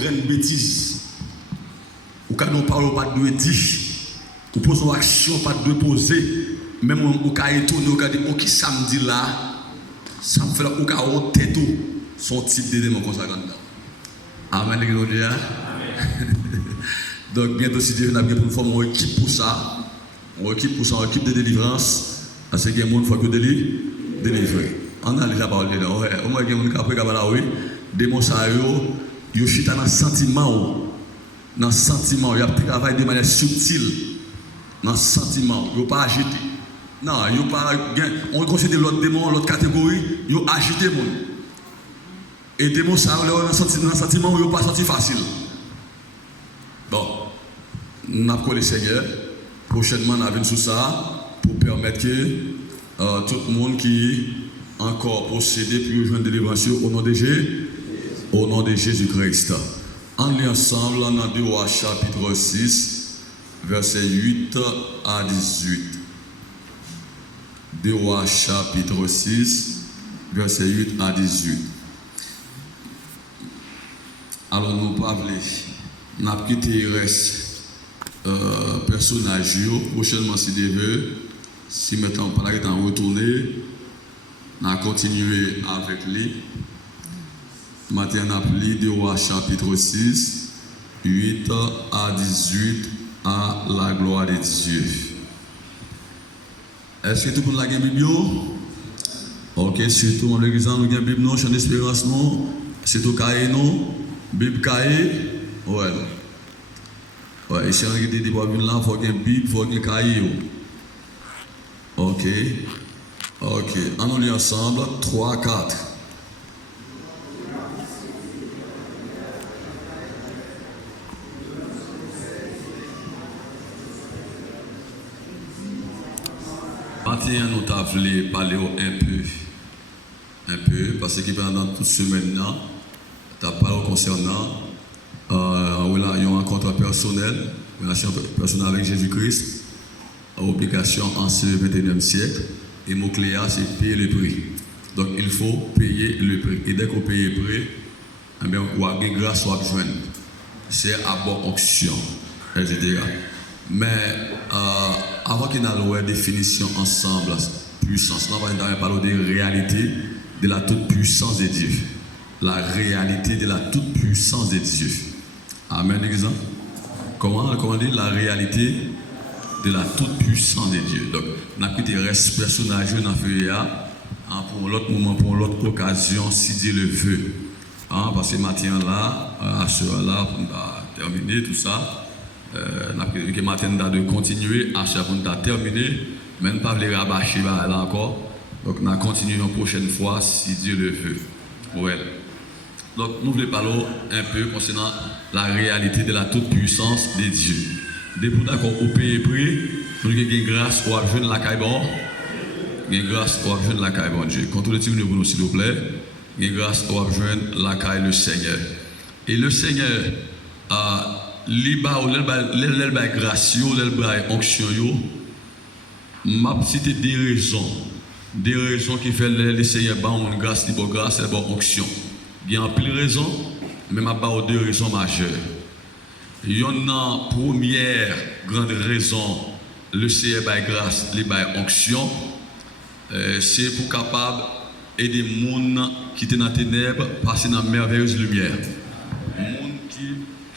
grande bêtise. Ou quand on parle pas de dire, ou pose une action pas de poser, même on peut étonner, on peut dire, ok, samedi là, ça me fait ou qu'à haute tête son type d'élément comme ça. Amen, les gars. Donc, bientôt, si Dieu n'a bien pour former une équipe pour ça, une équipe de délivrance, parce qu'il y a des gens qui font délivrer. On a déjà parlé là, au moins, il y a des gens qui ont parlé, des mots ça, ils sont dans le sentiment. Dans le sentiment, il y a un travail de manière subtile. Dans le sentiment, ils ne pas agité. Non, ils pas. On considère l'autre démon, l'autre catégorie, ils ont agité. Et des démons, ça, dans le sentiment, ils n'ont pas sorti facile. Bon, nous avons collé le Seigneur. Prochainement, nous avons sur ça pour permettre que tout le monde qui est encore possédé puisse rejoindre la délivrance au nom de Jésus-Christ. On est ensemble dans 2 Rois chapitre 6, versets 8 à 18. 2 Rois chapitre 6, versets 8 à 18. Alors, nous parlons. Nous avons quitté le reste personnage. Prochainement, si Dieu veut, si maintenant on parle de retourner, nous allons continuer avec lui. Maintenant, on a appelé 2 Rois chapitre 6, 8 à 18, à la gloire de Dieu. Est-ce que tout le monde a une Bible? Ok, surtout dans l'église, nous avons une Bible, nous avons une espérance, surtout cahier, nous, Bible cahier. Ouais. Ouais, et si on regarde des Bibles là, il faut qu'il y ait une Bible, il faut qu'il y ait un cahier. Ok. Ok. On lit ensemble 3, 4. Maintenant, nous avons parlé un peu, parce que pendant toute semaine, nous avons parlé concernant une rencontre personnelle, une relation personnelle avec Jésus-Christ, obligation en ce 21e siècle, et mon clé c'est payer le prix. Donc il faut payer le prix. Et dès qu'on paye le prix, eh bien, on a une grâce à joindre. C'est à bonne onction, etc. Mais avant qu'il y ait une définition ensemble, puissance, on va parler de réalité de la toute-puissance de Dieu. La réalité de la toute-puissance de Dieu. Amen, exemple. Comment dire la réalité de la toute-puissance de Dieu. Donc, on a pris des restes personnages dans le feu pour l'autre moment, pour l'autre occasion, si Dieu le veut. Parce que matin là, à ce là, on a terminé tout ça. On a pris que matin de continuer, à ce qu'on a terminé, mais pas les rabâcher là encore. Donc, on a continué une prochaine fois, si Dieu le veut. Ouais. Donc, nous voulons parler un peu concernant la réalité de la toute-puissance de Dieu. Depuis d'accord au pays prix, nous avons une grâce pour jeune la caïbon. Une grâce pour jeune la caïbon Dieu. Contrôlez-vous nous s'il vous plaît. Une grâce pour jeune la caïbon le Seigneur. Et le Seigneur l'elba gracieux, l'elba onction yo. M'a cité des raisons qui fait le Seigneur ba une grâce, libre grâce, libre onction. Il y a plein de raisons, mais m'a pas 2 raisons majeures. Il y en a première grande raison, le Seigneur by grâce, les by onction, c'est pour capable aider les gens qui étaient dans les ténèbres passer dans la merveilleuse lumière. Les gens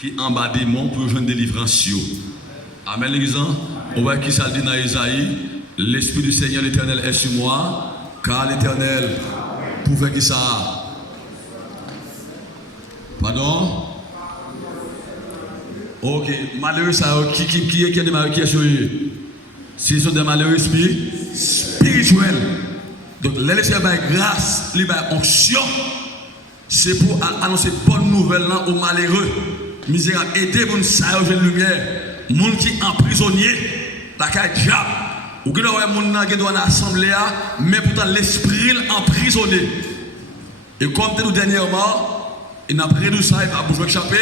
qui en bas des monts pour rejoindre des délivrance. Amen, les gens. On voit qui ça dit dans Isaïe, l'Esprit du Seigneur l'Éternel est sur moi, car l'Éternel pouvait qui ça. Pardon? Ok, malheureux ça, qui est des malheureux qui est sur eux? Ce sont des malheureux spirituels. Donc, les laisser par grâce, les onction, c'est pour annoncer bonne nouvelle là aux malheureux, misérables, aider pour nous savoir la lumière, gens qui sont emprisonnés, la caille diable, ou qui doit avoir qui doit l'assemblée, mais pourtant l'esprit emprisonné. Et comme nous dernièrement, il n'a pas réduit ça, il n'a pas échappé.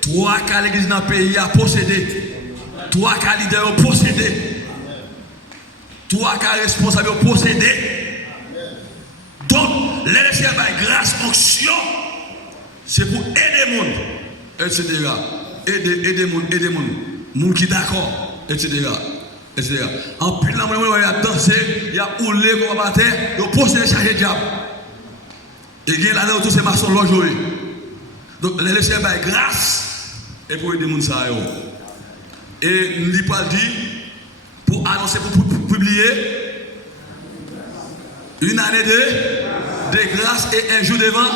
3 cas l'église dans le pays a possédé. 3 cas leaders ont possédé. 3 cas responsables ont possédé. Donc, les laisser par grâce, onction, c'est pour aider les gens. etc. Aider moun qui d'accord, etc. En plus, là, il y a dansé, il y a roulé, il y a battu, il y a posé les chargés de diable. Et il y a là tous ces maçons là jouer. Donc, les laisser grâce et pour aider les gens. Et nous pas dit pour annoncer, pour publier une année de grâce et un jour devant.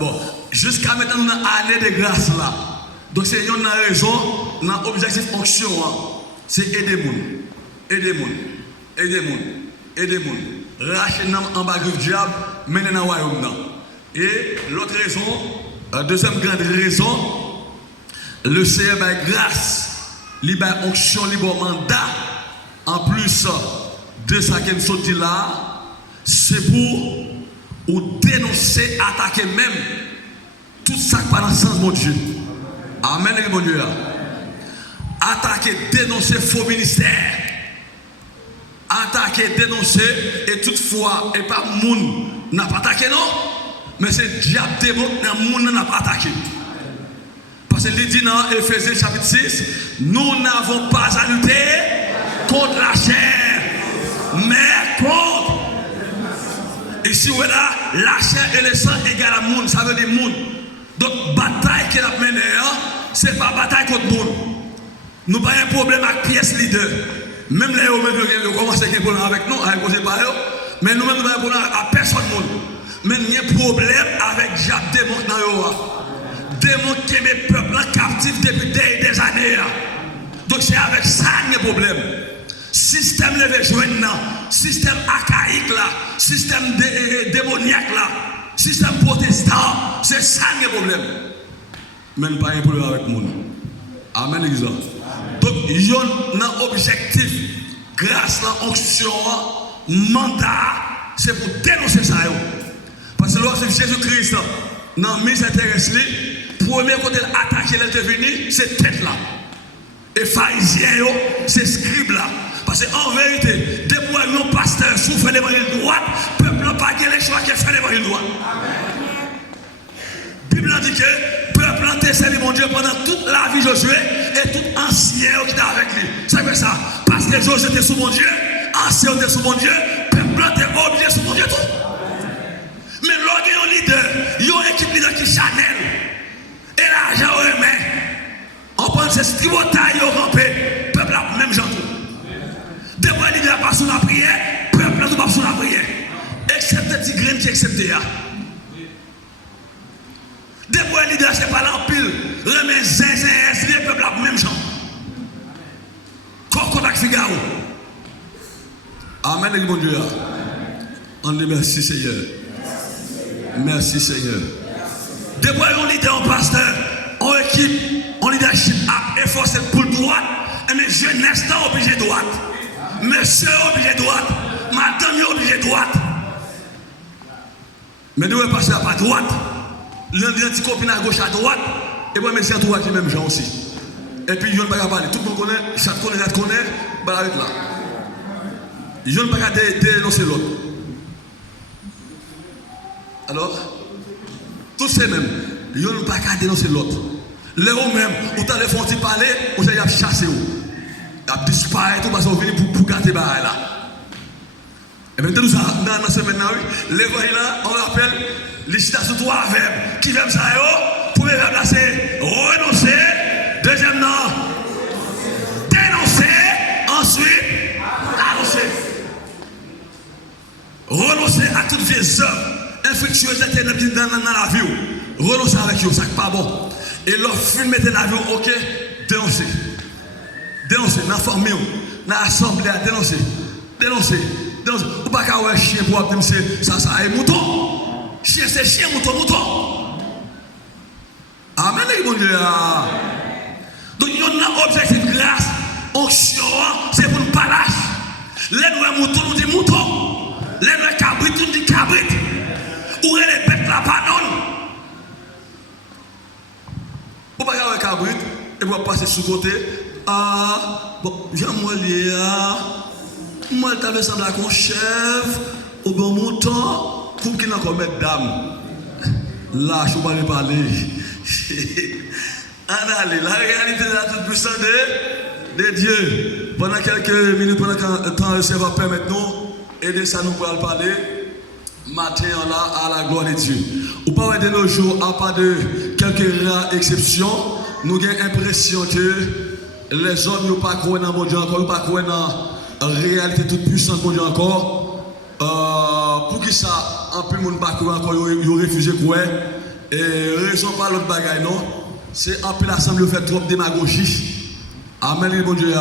Bon, jusqu'à maintenant, nous avons une année de grâce là. Donc, c'est une raison, notre objectif fonction, c'est aider les gens. Racher en bas du diable, mener dans le royaume. Et l'autre raison, la deuxième grande raison, le Seigneur grâce, libre onction, libre mandat, en plus de ça qu'il me dit là, c'est pour ou dénoncer, attaquer même tout ça qui va dans le sens de mon Dieu. Amen, mon Dieu. Attaquer, dénoncer faux ministère. Attaquer, dénoncer, et toutefois, et pas moun n'a pas attaqué, non? Mais c'est diable démon, moun n'a pas attaqué. Parce que il dit dans Éphésiens chapitre 6, nous n'avons pas à lutter contre la chair, mais contre. Ici, où est là, la chair et le sang égale à moun, ça veut dire moun. Donc, bataille qu'elle a menée, ce n'est pas bataille contre moun. Nous n'avons pas un problème avec pièce leader. Même les hommes qui commencent à avoir un problème avec nous, avec nous, mais nous-mêmes, nous n'avons pas un problème avec personne. Mais il y a un problème avec diable démon dans le démon qui met le peuple captif depuis des années. Donc c'est avec ça qu'il y a un problème. Système levé joignant, système archaïque là, système démoniaque là, système protestant, c'est ça qu'il y a un problème. Mais pas un problème avec nous. Amen, exemple. Donc, il y a un objectif, grâce à l'onction, mandat, c'est pour dénoncer ça. Parce que lorsque Jésus-Christ, dans le ministère terrestre, le premier côté attaqué, il est venu, c'est tête là. Et pharisiens, c'est scribe là. Parce qu'en vérité, depuis que nos pasteurs souffrent l'évangile droit, le peuple n'a pas les choix qui fait l'évangile droit. La Bible dit que le peuple a servi mon Dieu pendant toute la vie de Josué et tout ancien qui était avec lui. C'est quoi ça? Parce que Josué était sous mon Dieu, ancien était sous mon Dieu, le peuple était obligé sous mon Dieu tout. Mais lorsqu'il y a un leader, il y a une équipe leader qui chanel. Et l'argent au main. On prend ces tribotailles au rampé, le peuple a même gens tout. Dès que le leader passe sous la prière, le peuple n'a pas sous la prière. Excepté Tigre qui accepte. Dès que le leader n'est pas là en pile, remet le peuple a même gens. Comme contact Figaro. Amen, mon Dieu. On dit merci Seigneur. Merci Seigneur. Depuis on leader en pasteur, en équipe, en leadership, à efforcer pour le droit, et mes jeunesse sont obligés de droite. Monsieur obligé de droite. Madame obligé de droite. Mais nous passer à droite. L'un des copines à gauche à droite. Et moi, monsieur à droite, les mêmes gens aussi. Et puis, ils ne pas parler. Tout le monde connaît, chaque connaît, bah avec là. Ils ne pas dénoncer l'autre. Alors, tous ces mêmes, ils ne pas dénoncer l'autre. Les hommes même, où tu as les fonds parler, où tu as chassé. Tu as disparu, parce qu'on vient pour garder là. Et bien, nous dans la semaine, l'évangile là, on l'appelle les citations de trois verbes. Qui verbe ça? Premier verbe là, c'est renoncer. Deuxième, non. Dénoncer. Ensuite, annoncer. Renoncer à toutes les œuvres infructueuses dans la vie. Renoncer avec eux, ça n'est pas bon. Et leur film était dans la vie, ok, dénoncer. Dénoncer, dans la famille, dans l'assemblée, dénoncer. Dénoncer. Dénoncer. Ou pas qu'à un chien pour dire ça, est mouton. Chien, c'est chien, mouton. Amen, mon Dieu. Donc, il y a un objectif de grâce. Onction, c'est pour ne pas lâcher. Les noirs moutons, nous disons mouton. Les noirs cabrit, nous disons cabrit. Où est les bêtes là, pardon. Ou pas qu'à un cabrit, et pour passer sous côté. Ah, bon, viens moi lié. Moi, t'avais semblé à un chef, au bon mouton, pour qu'il n'a pas mettre dame. Là, je ne vais pas parler. Allez, la réalité de la toute-puissance de Dieu. Pendant quelques minutes, pendant qu'un temps, le Seigneur va permettre nous, aider ça nous pour parler, matin là, à la gloire de Dieu. Ou pas de nos jours, à part de quelques rares exceptions, nous avons l'impression que les hommes ne pas croire dans mon Dieu encore, ne pas croire dans la réalité toute puissante de mon Dieu encore. Pour qui ça, un peu de monde ne pas croire encore, ils ont refusé de croire. Et raison pas l'autre bagaille, non? C'est un peu l'assemblée qui fait trop de démagogie. Amen, le bon Dieu.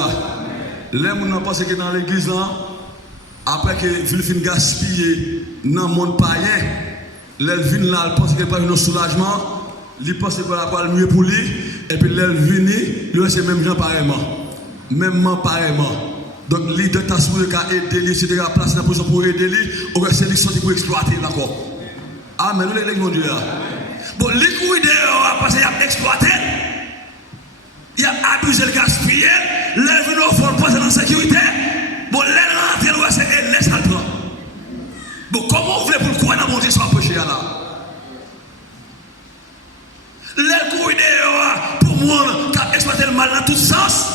Les gens pensent que dans l'église, après que ville fin gaspiller dans le monde païen, les viennent là, ils pensent qu'il n'y a pas de soulagement, ils pensent qu'il va pas mieux pour lui, et puis les viennent, c'est même gens pareillement. Même pareillement. Donc, les deux tasses pour aider lui, c'est de la place pour aider lui, ou c'est lui qui pour exploiter d'accord. Amen, le bon Dieu. Bon, les couilles dehors, parce qu'il a exploité, il a abusé le gaspillé, les viennent au fond, passer dans la sécurité. Bon, les rentrées, c'est laisse à prendre. Bon, comment vous voulez pour croire dans mon Dieu sans péché là? Les couilles dehors, pour moi, qui a exploité le mal dans tous sens,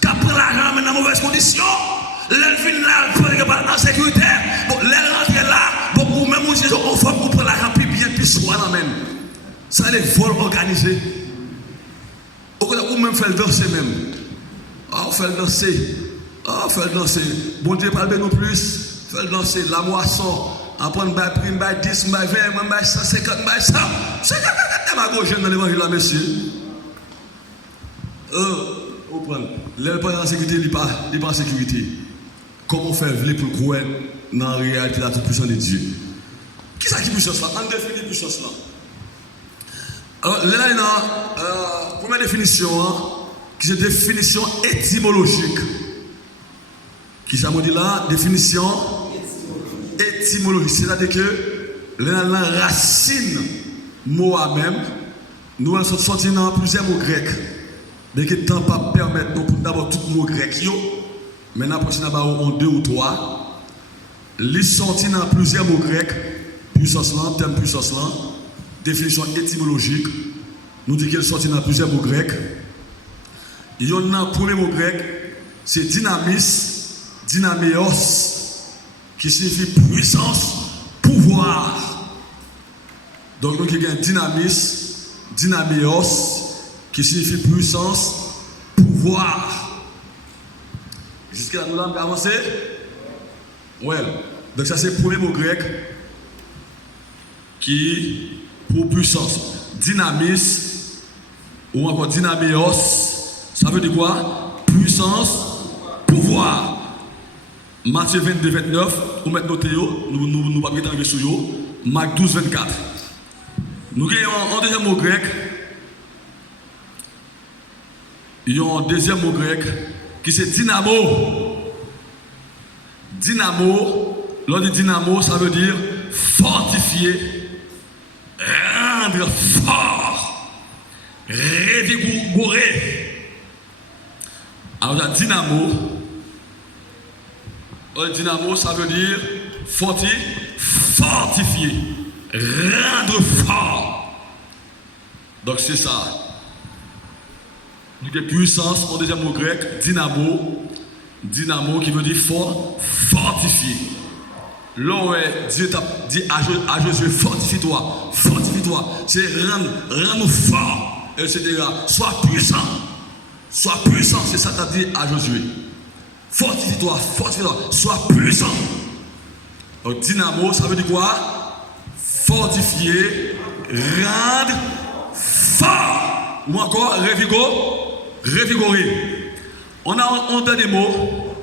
qui a pris l'argent dans de mauvaises conditions, les viennent là, pour aller en sécurité. Bon, les rentrées là, bon, vous même vous dites, on faut pour prendre l'argent plus bien, plus soin là même. Ça, c'est les vols organisés. Ou même faire danser même. Ah, faire danser. Ah, faire danser. Bon Dieu, parle de nous plus. Faire danser. La moisson. Apprendre by prime, by 10, by 20, by 150, by 100. C'est la démagogie dans l'évangile là, monsieur. Vous prenez. L'elle pas en sécurité, il n'est pas en sécurité. Comment faire vivre pour croire dans la réalité de la toute-puissance de Dieu? Qui est-ce qui puissance là? On définit puissance là. Alors, là, il y a une première définition, qui est une définition étymologique. Qui ça me dit là? Définition étymologique. C'est-à-dire que la racine mot à même, nous avons sorti dans plusieurs mots grecs. Mais que le temps pas permettre nous pour d'abord tout mot grec, maintenant pour d'abord en 2 ou 3. Les sortis dans plusieurs mots grecs, puissance là, terme puissance là. Définition étymologique, nous dit qu'elle sortit dans plusieurs mots grecs. Il y en a un premier mot grec, c'est dynamis, dynaméos, qui signifie puissance, pouvoir. Donc nous avons dynamis, dynaméos, qui signifie puissance, pouvoir. Jusqu'à là, nous avons avancé? Oui. Donc ça c'est le premier mot grec qui pour puissance, dynamis ou encore dynaméos, ça veut dire quoi? Puissance, pouvoir. Matthieu 22, 29, nous mettons nos théos, nous ne pouvons pas arriver sur eux. Marc 12, 24. Nous avons un deuxième mot grec. Il y a un deuxième mot grec qui c'est dynamo. Dynamo, l'on dit dynamo, ça veut dire fortifier. Rendre fort, revigorer. Alors, la dynamo, ça veut dire fortifier, rendre fort. Donc, c'est ça. Donc, puissance, au deuxième mot grec, dynamo qui veut dire fortifier. Là où Dieu t'a dit à Josué, fortifie-toi, c'est rendre fort, etc. Sois puissant, c'est ça que t'a dit à Josué. Fortifie-toi, sois puissant. Donc dynamo, ça veut dire quoi? Fortifier, rendre fort. Ou encore revigorer. On a un dernier mot.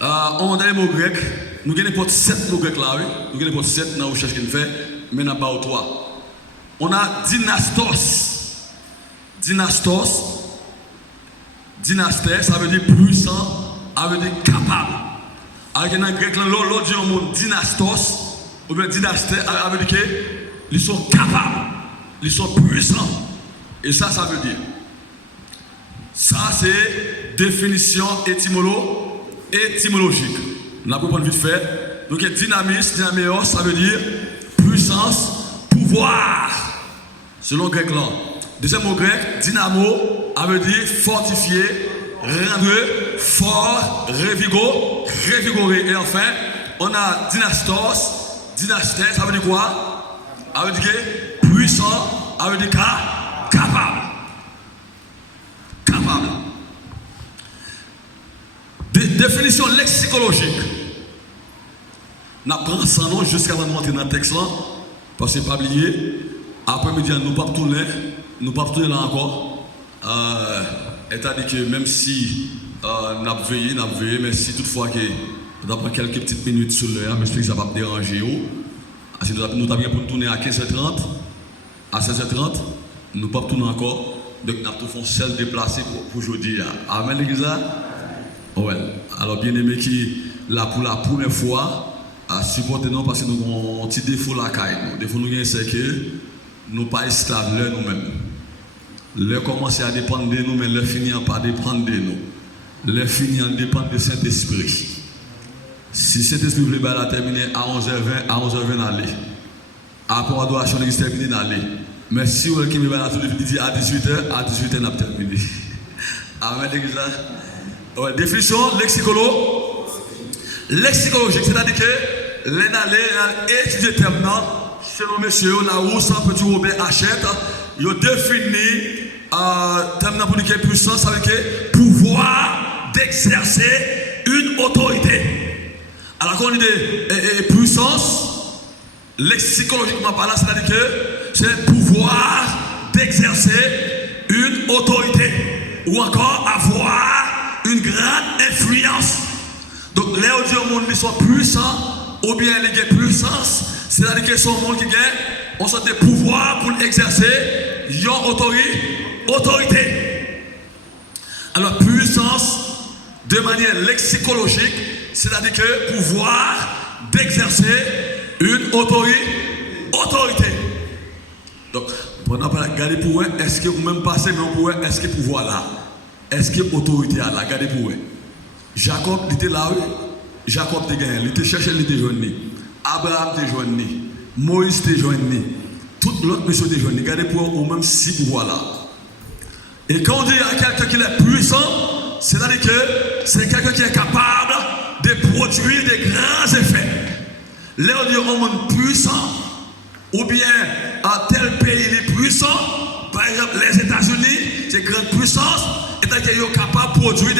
On a des mots grecs. Nous avons 7 mots grecs là, oui. Nous avons 7 dans la recherche qu'on fait, mais nous n'avons pas 3. On a dynastos. Dynastère, ça veut dire puissant, ça veut dire capable. Avec un grec, l'autre dit au monde dynastos, ou bien dynastère, ça veut dire qu'ils sont capables, ils sont puissants. Et ça veut dire. Ça, c'est définition étymologique. On a pour prendre vite fait. Donc, dynamis, dynaméos, ça veut dire puissance, pouvoir. Selon le grec là. Deuxième mot grec, dynamo, a veut dire fortifier, rendre, fort, revigorer. Et enfin, on a dynastos, dynasté, ça veut dire quoi? Ça veut dire puissant, ça veut dire capable. Capable. Définition lexicologique. Nous prenons ça jusqu'à nous rentrer dans le texte là, parce que pas oublier, après-midi, nous ne pouvons pas tourner là encore. C'est-à-dire que même si nous avons veillé, mais si toutefois que nous avons quelques petites minutes sur l'heure, mais je sais que ça va me déranger. Nous avons bien pour tourner à 15h30, à 16h30, nous ne pouvons pas tourner encore. Donc nous avons fait un seul déplacé pour aujourd'hui. Amen, l'église. Ouais. Alors, bien aimé qui, là pour la première fois, à supporter nous parce que nous avons un petit défaut la caille. Le défaut nous avons, c'est que nous ne sommes pas esclaves nous-mêmes. L'heure commence à dépendre de nous, mais l'heure finit à pas dépendre de nous. L'heure finit à dépendre du Saint-Esprit. Si Saint-Esprit veut la terminer à 11h20, à 11h20 aller. Après l'adoration, l'église termine d'aller. Mais si vous voulez qu'il me la dit à 18h, à 18h, on a terminé. Amen, l'église. Ouais, définition lexicologique, c'est-à-dire que les étudier le terme, selon monsieur, là où ça petit Robert achète, il a défini le terme pour dire puissance avec pouvoir d'exercer une autorité. Alors, quand on dit puissance, lexicologiquement parlant, c'est-à-dire que c'est pouvoir d'exercer une autorité ou encore avoir une grande influence. Donc, là où Dieu monde qui sont puissants, ou bien les puissance, c'est-à-dire que son monde qui gagne, on sort des pouvoirs pour exercer une autorité. Alors, puissance, de manière lexicologique, c'est-à-dire que pouvoir d'exercer une autorité. Donc, pendant que vous regardez pour vous, est-ce que vous même passez, mais pour vous, est-ce que pouvoir là? Est-ce que l'autorité là? Regardez pour vous. Jacob était là, oui. Jacob était gagné. Il était cherché, il était joigné. Abraham était joigné. Moïse était joigné. Tout l'autre monsieur était joigné. Regardez pour vous, même si pouvoir là. Et quand on dit à quelqu'un qui est puissant, c'est-à-dire que c'est quelqu'un qui est capable de produire des grands effets. Là, on dit un monde puissant, ou bien à tel pays il est puissant, par exemple les États-Unis, c'est une grande puissance, et qu'ils sont capables de produire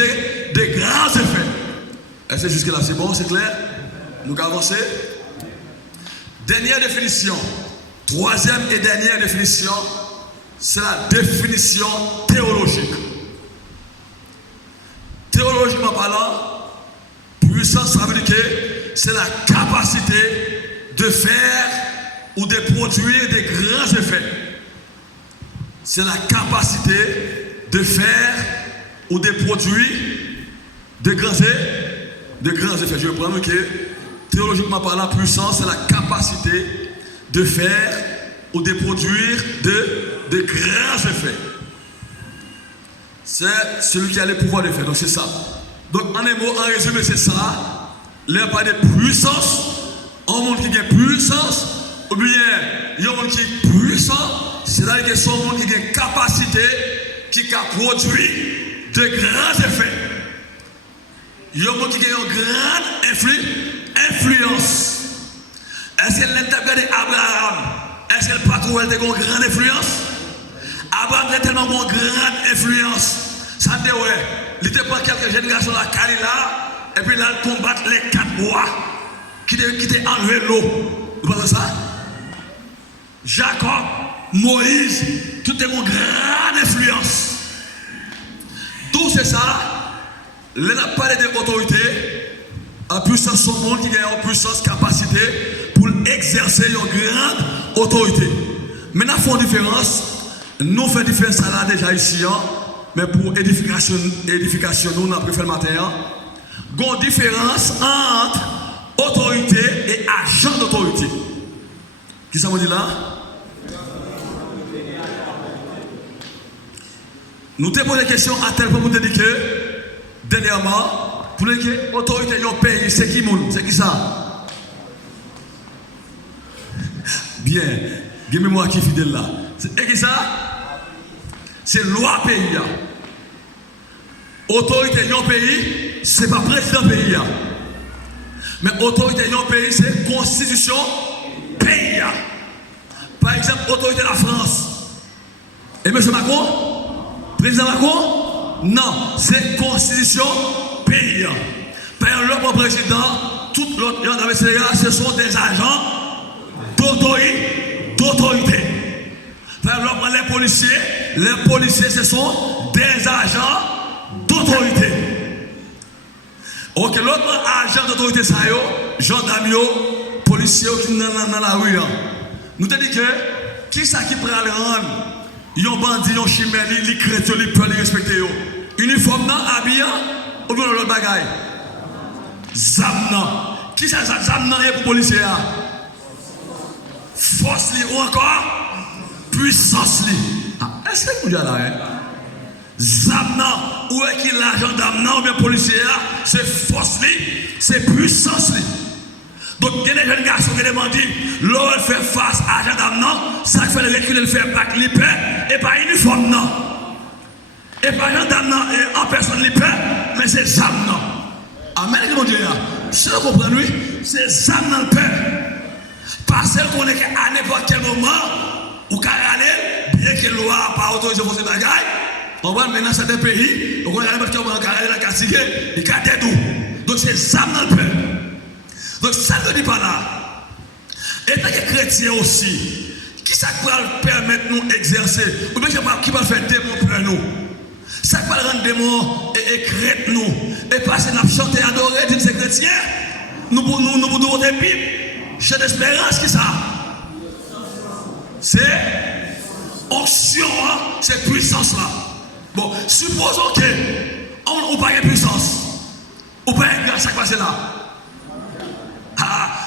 des grands effets. Est-ce que jusque-là c'est bon, c'est clair? Nous allons avancer. Dernière définition, troisième et dernière définition, c'est la définition théologique. Théologiquement parlant, puissance, ça veut dire que c'est la capacité de faire ou de produire des grands effets. C'est la capacité de faire ou de produire de grands effets. Je vais prendre que théologiquement parlant, puissance, c'est la capacité de faire ou de produire de grands effets. C'est celui qui a le pouvoir de faire. Donc c'est ça. Donc en un mot, en résumé, c'est ça. Là, pas de puissance. Un monde qui a puissance, ou bien il y a un monde qui est puissant, c'est-à-dire que c'est un monde qui a une capacité qui a produit de grands effets. Il y a un monde qui a une grande influence. Est-ce qu'elle a regardé Abraham? Est-ce qu'elle pas trouvé une grande influence? Abraham a tellement une grande influence. Ça dit ouais, il était pas quelques générations là, là, et puis là, il combat les 4 bois qui étaient enlevé l'eau. Vous pensez ça? Jacob, Moïse, tout est une grande influence. Tout c'est ça. Là, on a parlé de l'autorité, en puissance au monde qui a une puissance, capacité pour exercer une grande autorité. Maintenant, il faut une différence. Nous faisons différence là déjà ici, mais pour édification nous, on a préféré le matin. Il y a une différence entre autorité et agent d'autorité. Qui ça veut dire là? Nous te posons des questions à tel point pour te dire que, dernièrement, pour dire que l'autorité de pays, c'est qui moun? C'est qui ça? Bien, dis-moi qui est fidèle là. Et qui ça? C'est loi pays. Autorité d'un pays, ce n'est pas président pays. Mais autorité d'un pays, c'est constitution pays. Par exemple, autorité de la France. Et M. Macron? Président Macron? Non, c'est constitution pays. Par l'autre président, tout l'autre, ce sont des agents d'autorité. Par l'autre, les policiers, ce sont des agents d'autorité. Ok, l'autre agent d'autorité, ça y est, gendarme, policier qui dans la rue. Nous te disons que qui ça qui prend le rendre? Yon bandit, yon chimère, li chrétien, li peut les respecter. Uniforme non, habillant, ou bien l'autre bagaille. Zam non. Qui ça zam non est pour policier? Force li ou encore puissance li. Est-ce que vous dites là? Zam non, où est qu'il la gendarme non ou bien policier? C'est force li, c'est puissance li. Donc, il y a des jeunes garçons qui demandent, l'on fait face à gendarme non, ça fait le recul, le fait pas clipper, et pas uniforme non. Et pas gendarme non, et en personne lippé, mais c'est zam non. Amen, mon Dieu. Si vous comprenez, oui, c'est zam non le père. Parce qu'on est qu'à n'importe quel moment, ou qu'à aller, bien que la loi n'a pas autorisé pour ces bagailles, on va maintenant certains pays, on va aller n'importe quel moment, la castique, il y a des doux. Donc, c'est zam non le père. Donc ça ne dit pas là. Et tant que chrétien aussi, qui ça va permettre nous d'exercer? Ou bien qui va faire démon pour nous? Ça va rendre démon et crête nous. Et parce que nous chanter, adorer, dire c'est chrétien, nous devons des Bibles. J'ai d'espérance qui ça? C'est onction, hein? C'est puissance là. Bon, supposons que on n'a pas de puissance. Ou pas de grâce, ça va passer là.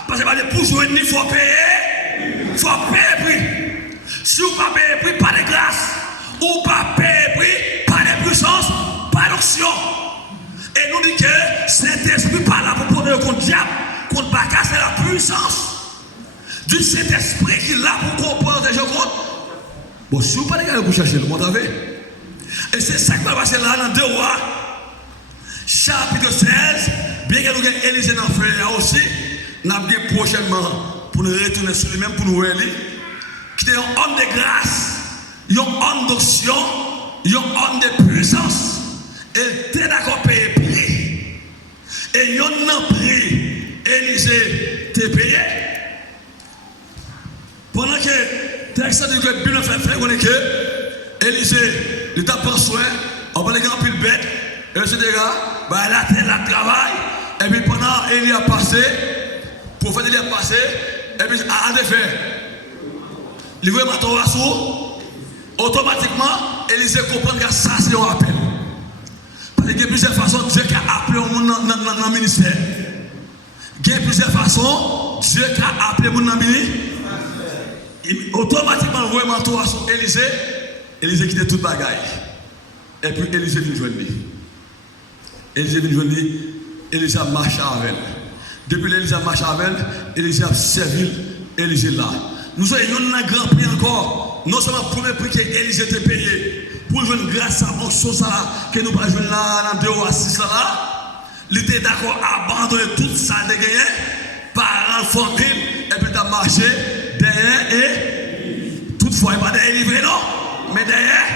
Parce que pour jouer, il faut payer. Il faut payer prix. Si vous ne payez pas prix, pas de grâce. Ou pas payer prix, pas de puissance, pas d'option. Et nous disons que cet esprit pas là pour prendre contre le diable, contre Baka, c'est la puissance du Saint-Esprit qui est là pour comprendre des gens contre. Bon, si vous ne pouvez pas vous chercher, vous m'entendez? Et c'est ça qui va passer là dans 2 Rois, chapitre 16. Bien que nous ayons Élisée dans le feu aussi. Nous avons prochainement pour nous retourner sur lui-même, pour nous voir lui, qui est un homme de grâce, un homme d'option, un homme de puissance. Et tu es d'accord payer prix. Et il a pris, Élisée t'es payé. Pendant que texte dit que Bible fait on est que Élisée, il t'a pris soin, on va les grands pile bête, etc. Bah la terre, la travail, et puis pendant il y a passé. Le prophète est passé, et puis à défaire. Il veut mater au assaut, automatiquement, Élisée comprend que ça c'est un appel. Parce qu'il y a plusieurs façons, Dieu qui a appelé au monde dans le ministère. Il y a plusieurs façons, Dieu qui a appelé au monde dans le ministère. Automatiquement, il veut mater au assaut, Élisée quitte toute bagaille. Et puis Élisée vient joindre lui. Élisée vient joindre lui, Élisée marche avec elle. Depuis l'Élisée marche avec elle, Élisée a servi Élisée là. Nous avons un grand prix encore. Non seulement le premier prix que Élisée t'a payé, pour jouer grâce à l'onction que nous pas jouer là dans 2 ou 6 là, il était d'accord à abandonner toute ça de gagner, parents, famille, et puis il a marché derrière et toutefois, il n'est pas derrière livré non, mais derrière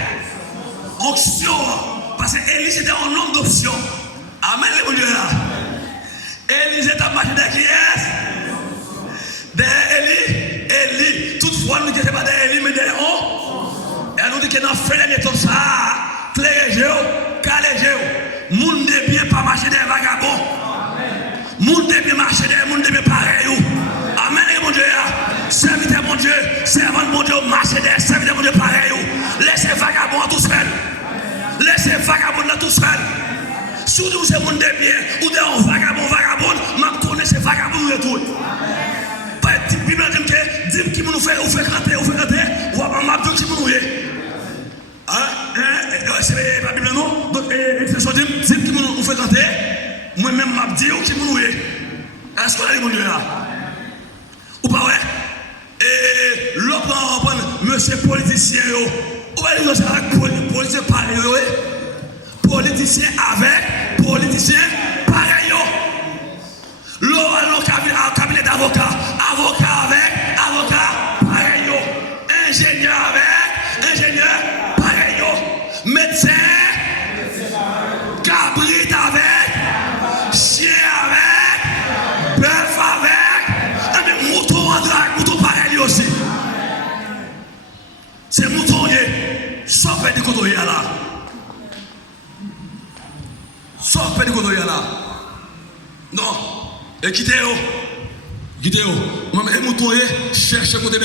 onction. Parce que Élisée était un homme d'option. Amen, les Dieu là. Élisée t'a marché derrière qui est? Derrière Élie. Toutefois, nous ne sommes pas derrière Élie, mais derrière on. Et nous dit que dans le fait de tout ça, clairez-vous, calez-vous. Moun de bien pas marcher derrière vagabond. Moun de bien marcher derrière moun de bien pareil. Amen, mon Dieu. Serviteur mon Dieu, servant mon Dieu, marcher derrière, serviteur mon Dieu pareil. Laissez vagabond tout seul. Laissez vagabond là tout seul. Si vous êtes un de bien, ou de vagabond, je connais ces vagabonds retour. Pas de Bible dit qui nous fait canter, ou pas m'a dit qui nous est. C'est pas Bible non? Donc, expression dit qui nous fait canter, moi-même m'a dit qui nous est. Est-ce qu'on a dit mon Dieu là? Ou pas ouais? Et l'autre, monsieur politicien, ou bien les avec politicien pareil, politicien avec politicien pareil. L'oral cabinet d'avocat, avocat avec avocat pareil. Ingénieur avec ingénieur pareil. Médecin, cabrit avec, chien avec, bœuf avec, et même mouton en drague, mouton pareil aussi. C'est moutonnier, sauf du côté là. Sauf du côté là. Non, et quittez-vous. Quittez-vous. Même moutonnier cherche côté